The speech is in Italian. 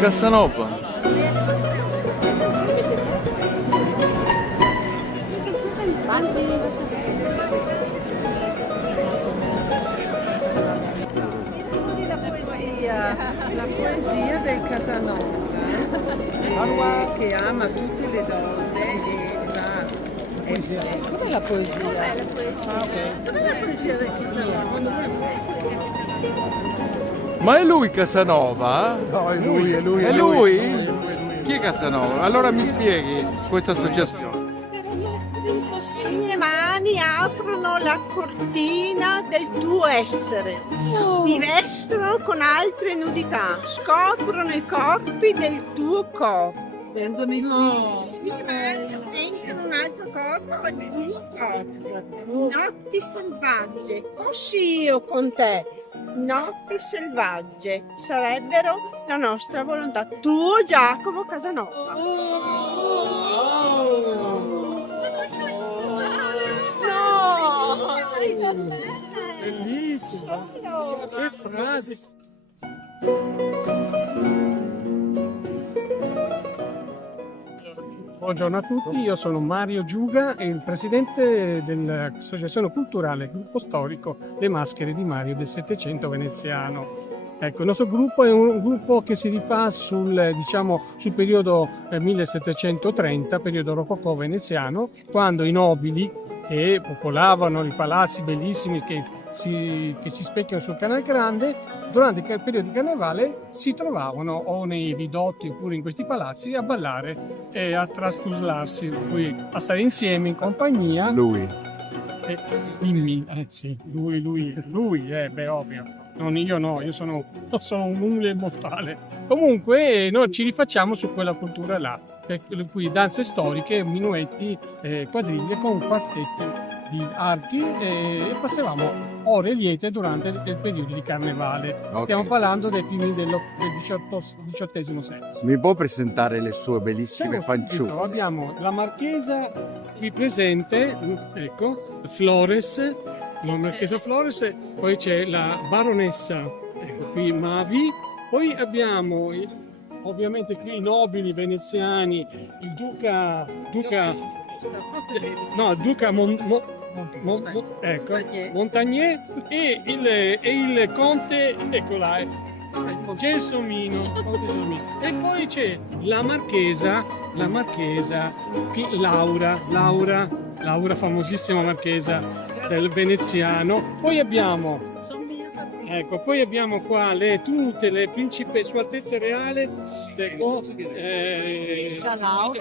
Casanova. La poesia del Casanova che ama tutte le donne e com'è la poesia? Com'è la poesia del Casanova? Ma è lui Casanova? No, è lui, è lui. È lui? Chi è Casanova? Allora mi spieghi questa associazione. Le mie mani aprono la cortina del tuo essere, ti vestono con altre nudità, scoprono i corpi del tuo corpo. Vengono i figli. Le mie mani aumentano un altro corpo al tuo corpo. Notti selvagge, fossi io con te. Notti selvagge sarebbero la nostra volontà. Tuo Giacomo Casanova. Bellissimo! Che frasi! Buongiorno a tutti, io sono Mario Giuga e il presidente dell'Associazione Culturale Gruppo Storico Le Maschere di Mario del Settecento veneziano. Ecco, il nostro gruppo è un gruppo che si rifà sul periodo 1730, periodo rococò veneziano, quando i nobili che popolavano i palazzi bellissimi che si specchiano sul Canal Grande, durante il periodo di carnevale si trovavano o nei ridotti oppure in questi palazzi a ballare e a trastullarsi, a stare insieme in compagnia. Lui. Dimmi, sì, lui, beh, ovvio. Non io no, io sono un umile mortale. Comunque noi ci rifacciamo su quella cultura là, per cui danze storiche, minuetti, quadriglie con quartetti di archi e passavamo ore liete durante il periodo di carnevale. Okay. Stiamo parlando dei primi del XVIII secolo. Mi può presentare le sue bellissime fanciulle? Abbiamo la marchesa qui presente, ecco, Flores, la marchesa Flores, poi c'è la baronessa, ecco qui Mavi, poi abbiamo ovviamente qui i nobili veneziani, il duca Montagnier e il conte, ecco là, Gelsomino, e poi c'è la marchesa Laura, famosissima marchesa del veneziano. Poi abbiamo qua tutte le principe, Sua Altezza Reale, ecco, Laura.